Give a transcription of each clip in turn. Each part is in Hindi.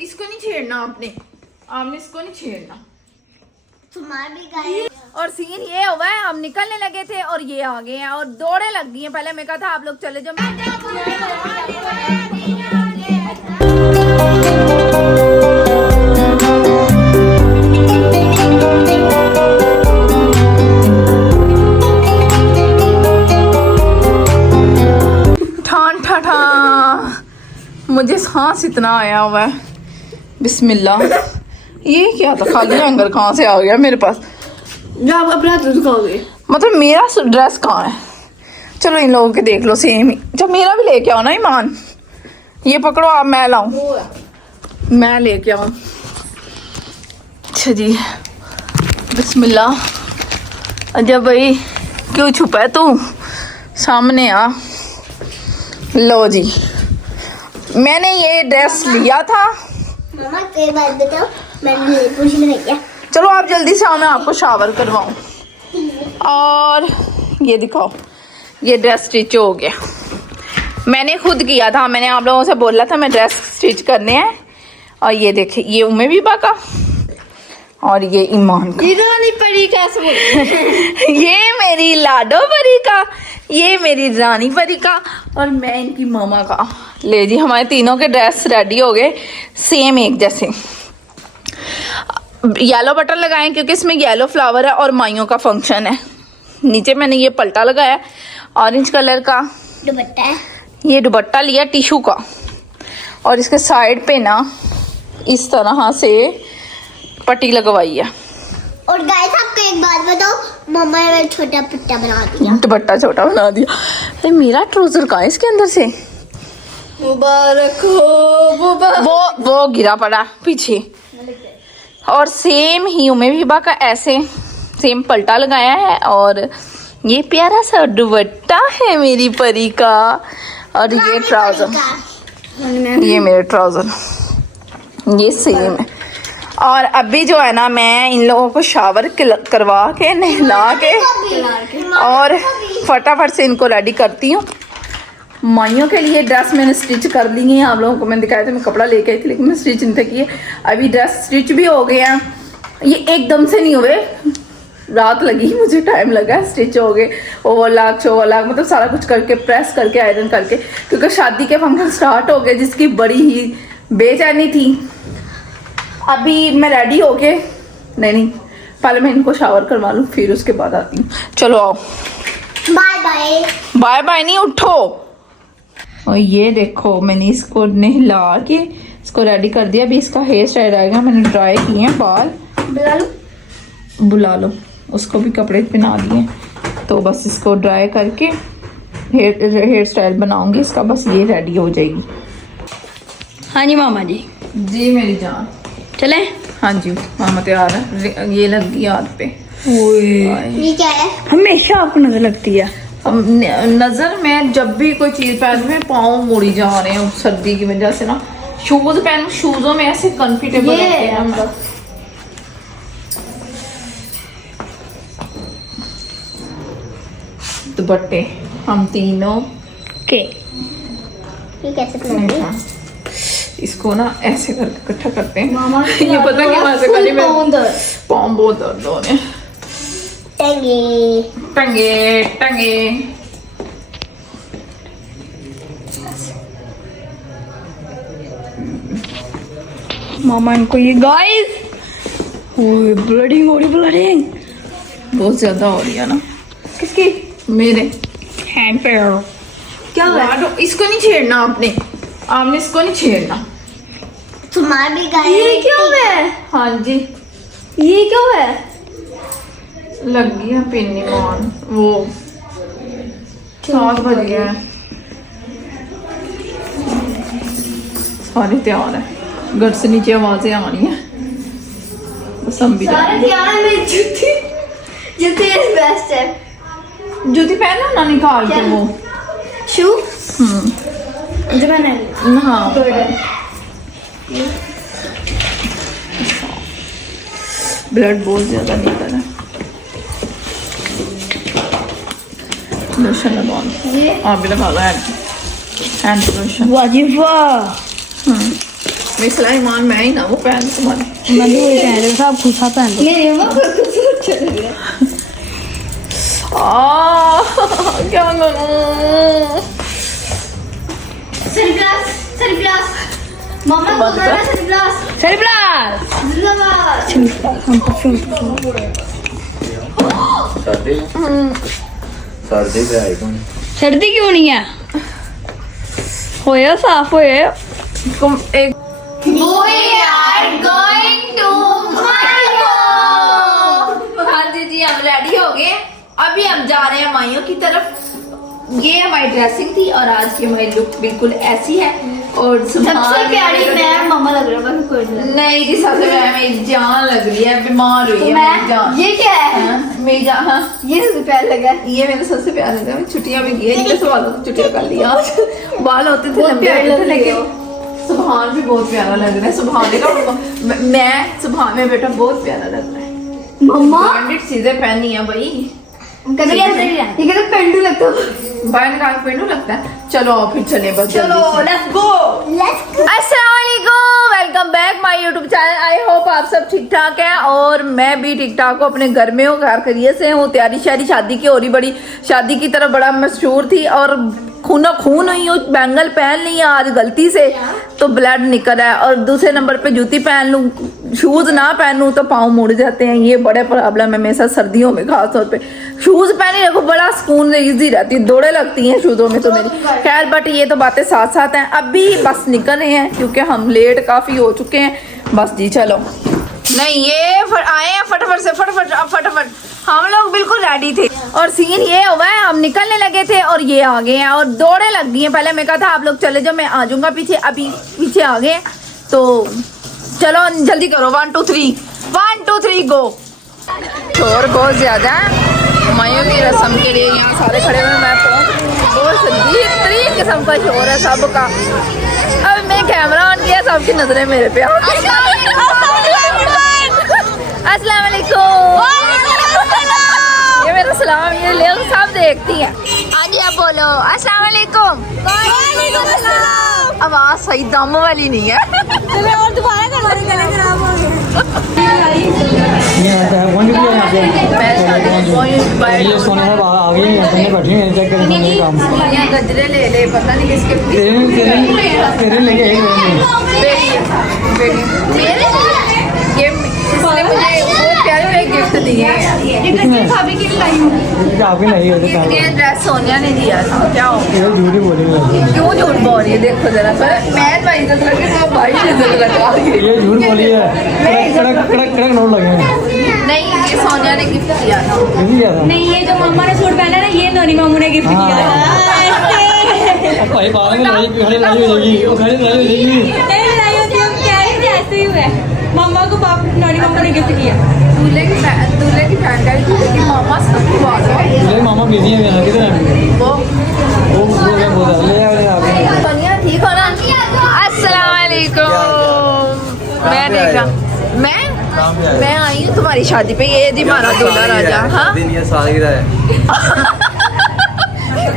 इसको नहीं छेड़ना आपने इसको नहीं छेड़ना। और सीन ये हुआ है, हम निकलने लगे थे और ये आ गए हैं और दौड़े लग गई हैं। पहले मैं कहा था आप लोग चले जाओ, मुझे सांस इतना आया हुआ है। बिस्मिल्लाह। ये क्या था, खाली हैंगर कहाँ से आ गया मेरे पास? आप अपना दिखाओगे मतलब मेरा ड्रेस कहाँ है? चलो इन लोगों के देख लो सेम ही। जब मेरा भी लेके आओ ना ईमान, ये पकड़ो आप, मैं लाऊं, मैं लेके आऊं। अच्छा जी, बिस्मिल्लाह। अजब भाई क्यों छुपा है तू, सामने आ। लो जी, मैंने ये ड्रेस लिया था। मामा एक बात बताओ, मैंने पूछ लिया। चलो आप जल्दी से आओ, मैं आपको शावर करवाऊं। और ये दिखाओ, ये ड्रेस स्टिच हो गया। मैंने खुद किया था, मैंने आप लोगों से बोला था मैं ड्रेस स्टिच करने हैं। और ये देखे, ये उम्मे भी बाका और ये ईमान का। रानी परी कैसे बोल ये मेरी लाडो परी का, ये मेरी रानी परी का और मैं इनकी मामा का। ले जी, हमारे तीनों के ड्रेस रेडी हो गए सेम एक जैसे। येलो बटन लगाएं क्योंकि इसमें येलो फ्लावर है और माइयों का फंक्शन है। नीचे मैंने ये पल्टा लगाया ऑरेंज कलर का दुपट्टा है। ये दुपट्टा लिया टिशू का और इसके साइड पे ना इस तरह से पट्टी लगवाई है। और गाइस आपको एक बात बताओ, मम्मा ने छोटा पट्टा बना दिया, दुपट्टा छोटा बना दिया। अरे मेरा ट्राउजर कहाँ है इसके अंदर से? मुबारक हो। वो गिरा पड़ा पीछे। और सेम ही उम्मे हिबा का ऐसे सेम पल्टा लगाया है और ये प्यारा सा दुपट्टा है मेरी परी का। और ये ट्राउजर, ये मेरे ट्राउजर, ये सेम है। और अभी जो है ना, मैं इन लोगों को शावर करवा के नहला के और फटाफट से इनको रेडी करती हूँ। माइयों के लिए ड्रेस मैंने स्टिच कर ली है। आप लोगों को मैंने दिखाया था, मैं कपड़ा लेके आई थी लेकिन मैं स्टिच नहीं थे किए। अभी ड्रेस स्टिच भी हो गए हैं। ये एकदम से नहीं हुए, रात लगी, मुझे टाइम लगा। स्टिच हो गए, ओवरलॉक शोवरलॉक मतलब सारा कुछ करके, प्रेस करके, आयरन करके, क्योंकि शादी के फंक्शन स्टार्ट हो गए जिसकी बड़ी ही बेचैनी थी। अभी मैं रेडी हो के नहीं, पहले मैं इनको शावर करवा लूँ फिर उसके बाद आती हूँ। चलो आओ, बाय बाय। बाय बाय नहीं, उठो। और ये देखो, मैंने इसको नहला के इसको रेडी कर दिया। अभी इसका हेयर स्टाइल आएगा, मैंने ड्राई किए हैं बाल। बुला लो, उसको भी कपड़े पहना दिए। तो बस इसको ड्राई करके हेयर स्टाइल बनाऊंगी इसका, बस ये रेडी हो जाएगी। हाँ जी मामा जी। जी मेरी जान, चले? हाँ जी, मामा तैयार है। ये लग गई याद पे। ये क्या है? हमेशा आपको नजर लगती है। नजर में जब भी कोई चीज पहन में पाँव मुड़ी जा रहे हैं सर्दी की वजह से ना। शूज पहन, शूजों में ऐसे कंफर्टेबल रहते हैं। दुपट्टे हम तीनों के ये कैसे पहनोगे? इसको ना ऐसे करके इकट्ठा करते हैं। मामा ये पता कि वहां से खाली पाँव बहुत दर्द हो रहे। टंगे टंगे टंगे। मामा इनको ये गाइस, ब्लडिंग हो रही, ब्लडिंग बहुत ज्यादा हो रही है ना। किसकी? मेरे हैंड पे। क्या हुआ? इसको नहीं छेड़ना आपने इसको नहीं छेड़ना। तुम्हारा भी गाइस। ये क्यों है? हाँ जी, ये क्यों है? लगी है पिन्नी मान, वो 7 बज गया है। सारे तैयार है, घर से नीचे आवाजें आ रही हैं, बस हम भी सारे तैयार है। मेरी जूती बेस्ट है। जूती पहनो ना निकाल के वो शू। जो मैंने हाँ ब्लड बहुत ज्यादा निकल रहा है। लोशन लगाओ, आप भी लगा लो हैंड लोशन। वाह। मैं सलाईमान मैं ही ना वो पहन तुम्हारे मैं भी वही कह रही हूँ, सब खुशा पहन लो। मेरे मम्मा को कुछ अच्छा लग रहा है। क्या करूं सरप्लस मम्मा को बोला सरप्लस सरप्राइज जिंदाबाद। हम परफ्यूम सर्दी पे आई कौन सर्दी क्यों नहीं है? होया साफ होया। तुम एक We are going to Mayo. हाँ जी हम रेडी हो गए। अभी हम जा रहे हैं माइयों की तरफ। ये हमारी ड्रेसिंग थी और आज की हमारी लुक बिल्कुल ऐसी है। और सबसे प्यारी मैं मम्मा लग रहा है, कोई नहीं जी, सबसे प्यारी मेरी जान लग रही है, बीमार हुई तो है मेरी जान। मैं ये क्या है? हाँ, मेरी जान हाँ, ये सबसे प्यारा लगा है। ये मेरा सबसे प्यारा लगा। मैं छुट्टियां भी की है, जैसे बालों की छुट्टियां कर लिया। बाल होते थे बहुत लंबे प्यारे होते थे, लग रहे लेकिन सुभान भी बहुत प्यारा लग रहा है। सुभान का मैं सुभान में बेटा बहुत प्यारा लग रहा है। मम्मा ब्रांडेड चीजें पहनी है भाई। ये कहते पेंडू लगता है। बाहर का पेंडू लगता है। चलो फिर चले बस चलो लेट्स गो। अस्सलाम वालेकुम, welcome back my YouTube channel. I hope आप सब ठीक ठाक हैं और मैं भी ठीक ठाक हूँ, अपने घर में हूँ, घर करिए से हूँ। तैयारी शादी शादी की हो रही, बड़ी शादी की तरफ बड़ा मशहूर थी और खूना खून हुई हूँ। बैंगल पहन ली है आज गलती से तो ब्लड निकल रहा है, और दूसरे नंबर पे जूती पहन लूँ, शूज ना पहनूं तो पाँव मुड़ जाते हैं। ये बड़े प्रॉब्लम है मेरे साथ सर्दियों में, खास तौर पे शूज पहने रखो बड़ा सुकून ईजी रहती है, दौड़े लगती हैं शूजों में तो मेरी। खैर बट ये तो बातें साथ साथ हैं। अभी बस निकल रहे हैं क्योंकि हम लेट काफी हो चुके हैं। बस जी चलो। नहीं ये आए हैं फटाफट से, फटाफट हम लोग बिल्कुल रेडी थे और सीन ये हुआ है, हम निकलने लगे थे और ये आ गए हैं और दौड़े लग गई हैं। पहले मैं कहा था आप लोग चले जाओ, मैं आ जाऊंगा पीछे, अभी पीछे आ गए तो चलो जल्दी करो। 1 2 3 गो। शोर बहुत ज्यादा है माइयों की रस्म के लिए, यहाँ सारे खड़े हुए, मैं पहुंच बहुत बेहतरीन किस्म का शोर है सबका। अब मैं कैमरा ऑन किया, सबकी नजरें मेरे पे आ गई। अस्सलाम वालेकुम। ये मेरा सलाम, ये लोग सब देखती हैं। हाँ जी आप बोलो अस्सलाम वालेकुम। आवाज सही दम वाली नहीं है। और दोबारा करवा रही, गले खराब हो गए। मैं शादी में कोई बाहर ये सोने साहब आ गई हैं, तुमने बैठी हैं चेक करें मेरे काम यहाँ गजरे ले पता नहीं किसके तेरे लेके एक मेरे ये इसने मुझे बहुत प्यारे गिफ्ट दिए हैं। भाभी के लिए लाई हूँ। आपकी नहीं होती काम ये ड्रेस सोनिया ने दिया था। क्या हो ये झूठी बोली है, क्यों झूठ बोल रही है? देखो जरा पर मैं भाई इज्जत लगे तो भाई की इज्जत लगा रही है। ये झूठ बोली है। कड़क कड़क कड़क कड़क नोट लगे हैं। नहीं ये सोनिया ने गिफ्ट दिया था। ये भी क्या था? नहीं ये जो मम्मा ने सूट पहना ना, ये नोनी मामू ने गिफ्ट किया है। अब भाई बाद में लड़ाई खड़ी लड़ाई हो जाएगी, वो खड़ी लड़ाई हो जाएगी। नहीं लड़ाई होती, हम कह रहे थे ऐसे ही हुआ है। मम्मा को पाप नोनी मामू ने गिफ्ट किया। दूल्हे की बहन का दूल्हे की मामा सबको बात है। मेरे मामा बिजी हैं यहाँ किधर हैं? वो वो क्या बोल रहा है? ले आओ आप। सोनिया ठीक हो ना? अस्सलाम वालेकुम। मैं ठीक हूँ। मैं आई हूँ तुम्हारी शादी पे। ये जी हमारा दूल्हा राजा। हाँ दिन ये सालगिरह है।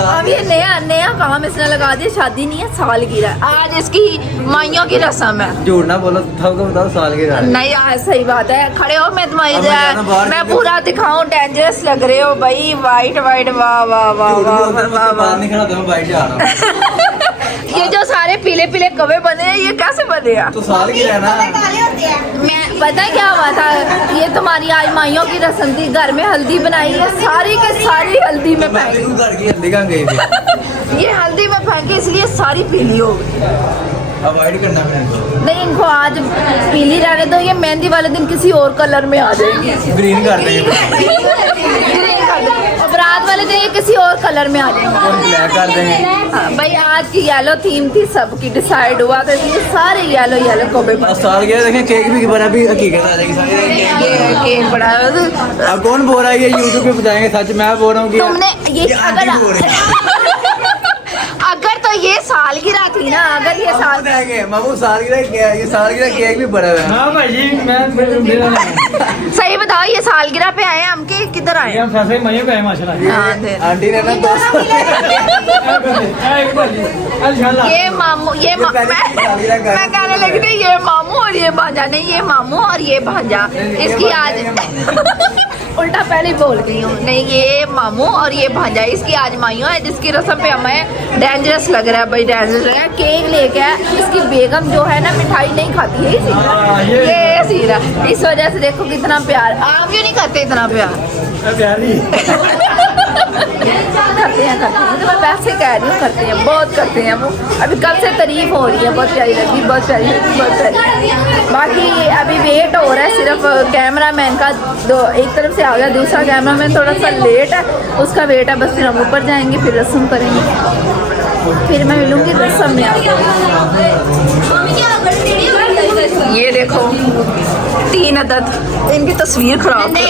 अब ये नया काम इसने लगा दिया, शादी नहीं है सालगिरह। आज इसकी माइयों की रस्म है। झूठ ना बोलो, सबको बताओ सालगिरह है। नहीं यार सही बात है। खड़े हो, मैं तुम्हारी अब मैं जाना बाहर मैं की पूरा दिखाऊं, डेंजरस लग रहे हो भाई। वाइट वाह वाह वाह वाह वाह वाह। नहीं खड़ा तो मैं बाइक जा रहा हूँ। ये जो सारे पीले पीले कवे बने हैं, ये कैसे बने हैं? तो सालगिरह है ना। काले होते हैं। मैं पता है क्या हुआ था, ये तुम्हारी आज माइयों की रस्म थी, घर में हल्दी बनाई है, सारी के सारी हल्दी में मैं फेंकी। घर की हल्दी कहाँ गई थी? ये हल्दी में फेंकी इसलिए सारी पीली हो गई। अवॉइड करना मैंने। नहीं इनको आज पीली रहने दो, ये मेहंदी वाले दिन किसी और कलर में आ जाएगी। ग्रीन कर देंगे और बारात वाले दिन ये किसी और कलर में आ जाएंगे। और ब्लैक कर देंगे। हाँ, भाई आज की येलो थीम थी, सबकी डिसाइड हुआ था ये सारे येलो कपड़े। और सालगिरह देखें, केक भी बना भी हकीकत आ जाएगी सारी। ये केक बड़ा अब कौन बोल रहा है? ये यूट्यूब पे बताएंगे, सच मैं बोल रहा हूँ कि तुमने ये अगर तो तो ये सालगिरह थी ना, अगर ये साल मामू सालगिरह ये सालगिरह केक भी बड़ा है। हाँ भाई मैं सही बताओ, ये सालगिरह पे आए हम के किधर आए? हम फैसले मजे पे माशाल्लाह। हाँ, दे। आंटी ने ना 200 ये मामू ये मैं कहने लगी थी ये मामू और ये भांजा, नहीं ये मामू और ये भांजा। इसकी आज उल्टा पहले ही बोल गई हूँ, नहीं ये मामू और ये भांजा, इसकी आज माइयों है जिसकी रस्म पे हमें डेंजरस लग रहा है भाई, डेंजरस लग रहा है। केक लेके आए, इसकी बेगम जो है ना मिठाई नहीं खाती है, ये सीरा, इस वजह से देखो कितना प्यार। आप क्यों नहीं करते इतना प्यार? प्यारी करते हैं तो मैं वैसे कह रही हूँ, करते हैं, बहुत करते हैं वो। अभी कल से तारीफ हो रही है, बहुत प्यारी लगी, बहुत प्यारी लगी, बहुत प्यारी। बाकी अभी वेट हो रहा है सिर्फ कैमरा मैन का, एक तरफ से आ गया, दूसरा कैमरा मैन थोड़ा सा लेट है, उसका वेट है। बस फिर हम ऊपर जाएंगे, फिर रस्म करेंगे, फिर मैं मिलूँगी रस्म में। ये देखो 3 अदद, इनकी तस्वीर खराब है।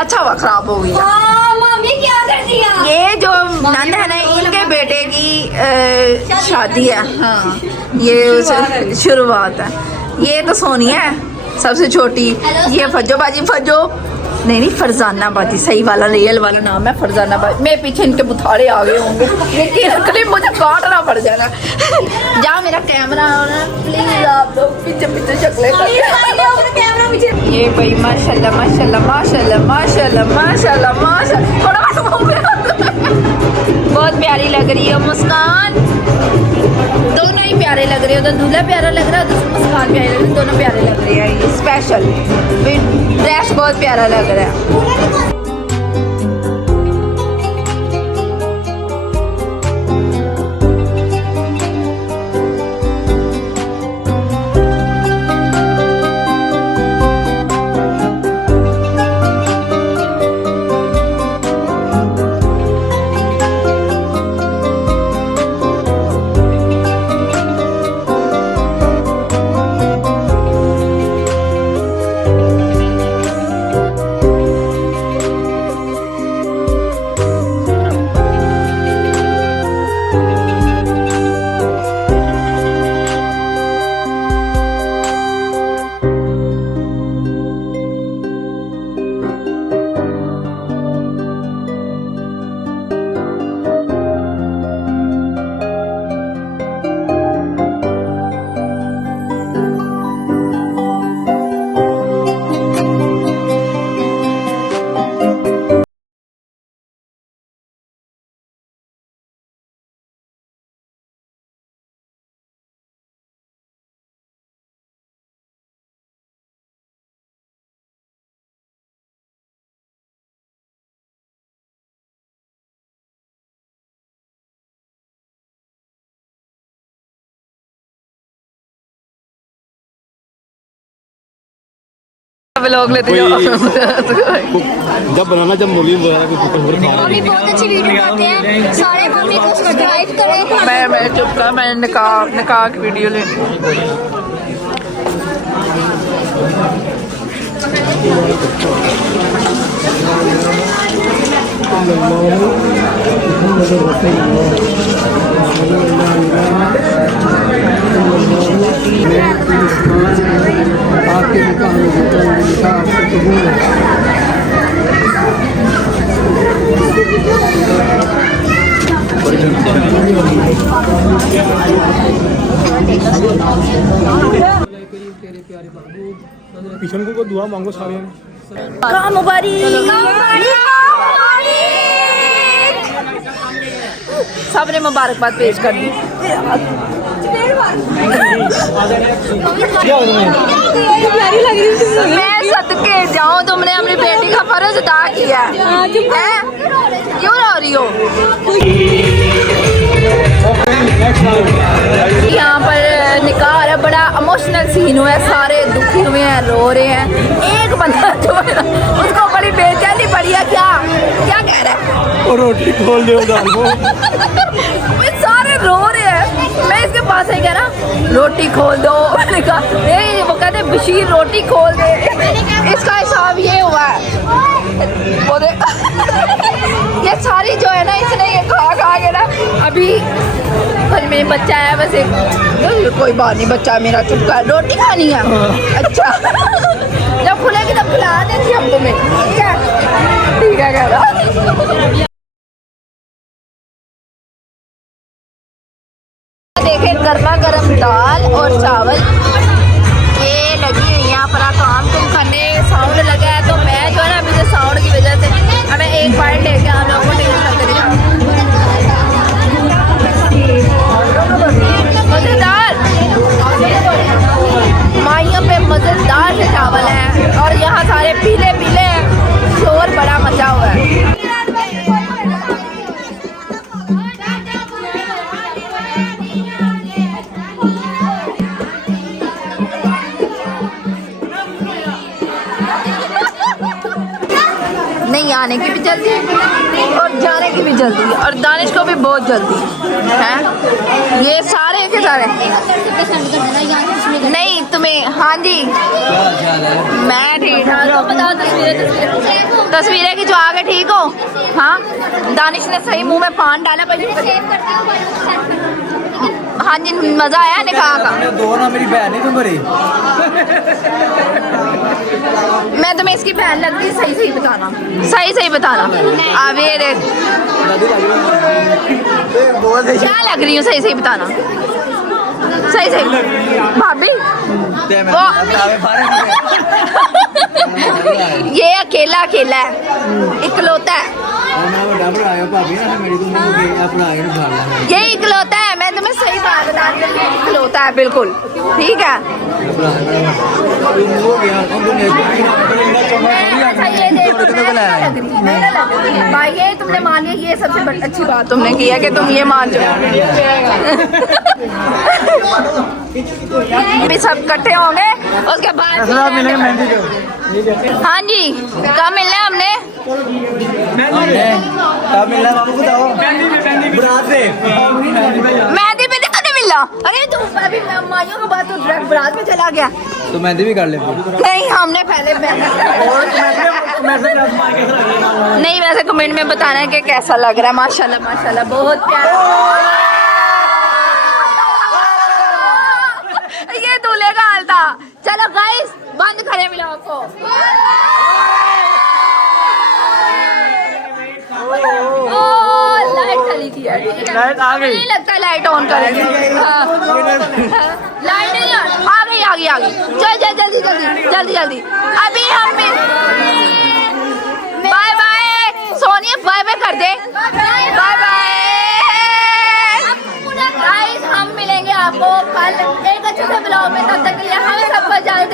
अच्छा हुआ खराब हो गई। मम्मी क्या कर दिया? ये जो नंद है ना, इनके बेटे की शादी है। हाँ, ये शुरुआत है। ये तो सोनिया है सबसे छोटी, ये फज्जो बाजी, फज्जो नहीं फरजाना बाजी, सही वाला रियल वाला नाम है फरजाना बाजी। मेरे पीछे इनके बुथाड़े आ गए होंगे, लेकिन मुझे काटना पड़ जाना। जहाँ मेरा कैमरा है ना, प्लीज आप लोग पीछे पीछे शक्लें कर। ये भाई माशाल्लाह माशाल्लाह माशाल्लाह माशाल्लाह माशाल्लाह माशाल्लाह, बहुत प्यारी लग रही है मुस्कान। दोनों ही प्यारे लग रहे हो, तो दूल्हा प्यारा लग रहा है, तो मुस्कान प्यारी लग रही है, दोनों प्यारे लग रहे हैं। स्पेशल ड्रेस बहुत प्यारा लग रहा है। व्लॉग लेते जाओ। जब बनाना जब मूली वगैरह कुछ मम्मी बहुत अच्छी वीडियो बनाते हैं, सारे मम्मी को सब्सक्राइब करें। मैं चुप था, मैं निकाह की वीडियो लेनी। आपके निकाह में निकाह आपको कबूल है। किशन को दुआ मांगो सारे काम मुबारक, सबने मुबारकबाद पेश कर दी। मैं सदके जाऊं, तुमने अपनी बेटी का फर्ज अदा किया है। क्यों रो रही हो? यहाँ पर निकाह है, बड़ा इमोशनल सीन हुआ है, सारे दुखी हुए हैं, रो रहे हैं। एक बंदा जो है ना, उसको बड़ी बेचैनी पड़ी है। क्या क्या कह रहा है? और रोटी खोल दो दाल को। सारे रो रहे हैं, मैं इसके पास है कह रहा रोटी खोल दो। मैंने कहा वो कहते बशीर रोटी खोल दे। इसका हिसाब ये हुआ है, ये सारी जो है ना, इसने ये खा के ना अभी घर में बच्चा है बस एक, कोई बात नहीं, बच्चा मेरा चुप कर, रोटी खानी है। अच्छा जब खुलेगी तब खिला देंगे हम तुम्हें, ठीक है कह रहा। देखें गर्मा गर्म दाल और चावल ये लगी हुई यहाँ पर काम तुम करने, साउंड लगा है तो मैं जो है ना अभी से साउंड की वजह से हमें एक बाइट लेके हम लोगों को टेस्ट करके दिखा। मज़ेदार माइयों पे मज़ेदार से चावल है और यहाँ सारे पीले पीले हैं, शोर बड़ा मचा हुआ है। नहीं आने की भी जल्दी है और जाने की भी जल्दी है और दानिश को भी बहुत जल्दी है। ये सारे के सारे नहीं तुम्हें, हाँ जी मैं ठीक हाँ, तो बताओ तस्वीरें की जो आगे ठीक हो। हाँ दानिश ने सही मुंह में पान डाला पर हाँ जी मजा आया निकाह का। दो ना मेरी बहन नहीं तुम्हारी। मैं तुम्हें इसकी बहन लगती, सही सही बताना, सही सही बताना। अब ये देख क्या लग रही हूँ, सही सही बताना, सही सही भाभी वो ये अकेला अकेला है, इकलौता है, ये इकलौता है। मैं तुम्हें सही बात बता रही हूँ, ये इकलौता है बिल्कुल, ठीक है। भाई ये तुमने मान लिया, ये सबसे अच्छी बात तुमने की है कि तुम ये मान जाओ। भी सब इकट्ठे होंगे उसके बाद हाँ जी कब मिलना है हमने, कब मिलना बाबू बताओ। मेहंदी पे तो नहीं मिला। अरे तू अभी माइयों के बाद तो बारात में चला गया तो मेहंदी भी कर ले। नहीं हमने पहले नहीं वैसे कमेंट में बताना है कि कैसा लग रहा है। माशाल्लाह माशाल्लाह बहुत प्यारा। ये दूल्हे का हाल था। चलो गाइस बंद करें व्लॉग को। लाइट चली थी यार, लाइट आ गई, नहीं लगता लाइट ऑन करेंगे। लाइट नहीं आ गई आ गई आ गई। चल चल जल्दी जल्दी जल्दी जल्दी अभी हम bye bye Sonia, bye bye कर दे, बाय बाय गाइस। हम मिलेंगे आपको कल एक अच्छे से ब्लॉग में, तब तक के लिए हमें सबको जल्द